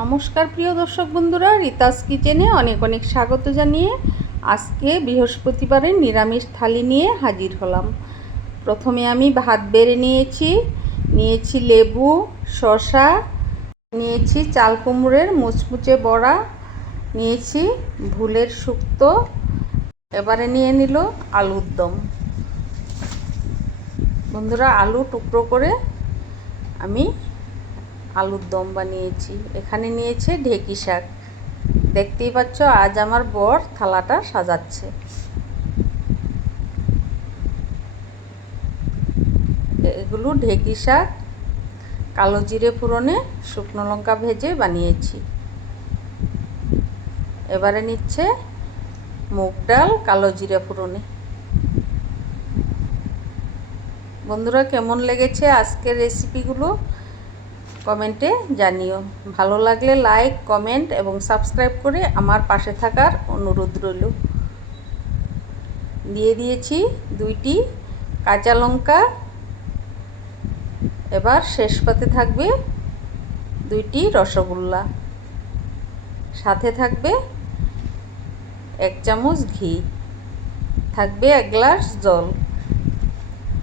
নমস্কার প্রিয় দর্শক বন্ধুরা, রিতাস কিচেনে অনেক অনেক স্বাগত জানিয়ে আজকে বৃহস্পতিবারের নিরামিষ থালি নিয়ে হাজির হলাম। প্রথমে আমি ভাত বেড়ে নিয়েছি নিয়েছি লেবু, শসা, নিয়েছি চাল কুমড়োর মুচমুচে বড়া, নিয়েছি ভুলের শুক্তো, এবারে নিয়ে নিল আলুর দম। বন্ধুরা, আলু টুকরো করে আমি আলুর দম বানিয়েছি। এখানে নিয়েছে ঢেকি শাক। দেখতেই পাচ্ছ, আজ আমার বর থালাটা সাজাচ্ছে। এগুলো ঢেকি শাক, কালো জিরে ফোড়নে, শুকনো লঙ্কা ভেজে বানিয়েছি। এবারে নিচ্ছে মুগ ডাল, কালো জিরে ফোড়নে। বন্ধুরা, কেমন লেগেছে আজকের রেসিপিগুলো কমেন্টে জানিও। ভালো লাগলে লাইক, কমেন্ট এবং সাবস্ক্রাইব করে আমার পাশে থাকার অনুরোধ রইল। দিয়ে দিয়েছি দুইটি কাঁচা লঙ্কা। এবার শেষ পাতে থাকবে দুইটি রসগোল্লা। সাথে থাকবে এক চামচ ঘি। থাকবে এক গ্লাস জল।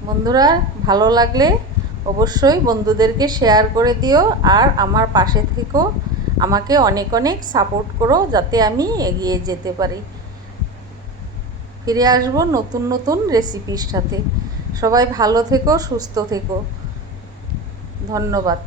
বন্ধুরা, ভালো লাগলে অবশ্যই বন্ধুদেরকে শেয়ার করে দিও আর আমার পাশে থেকেও আমাকে অনেক অনেক সাপোর্ট করো যাতে আমি এগিয়ে যেতে পারি। ফিরে আসব নতুন নতুন রেসিপির সাথে। সবাই ভালো থেকো, সুস্থ থেকো। ধন্যবাদ।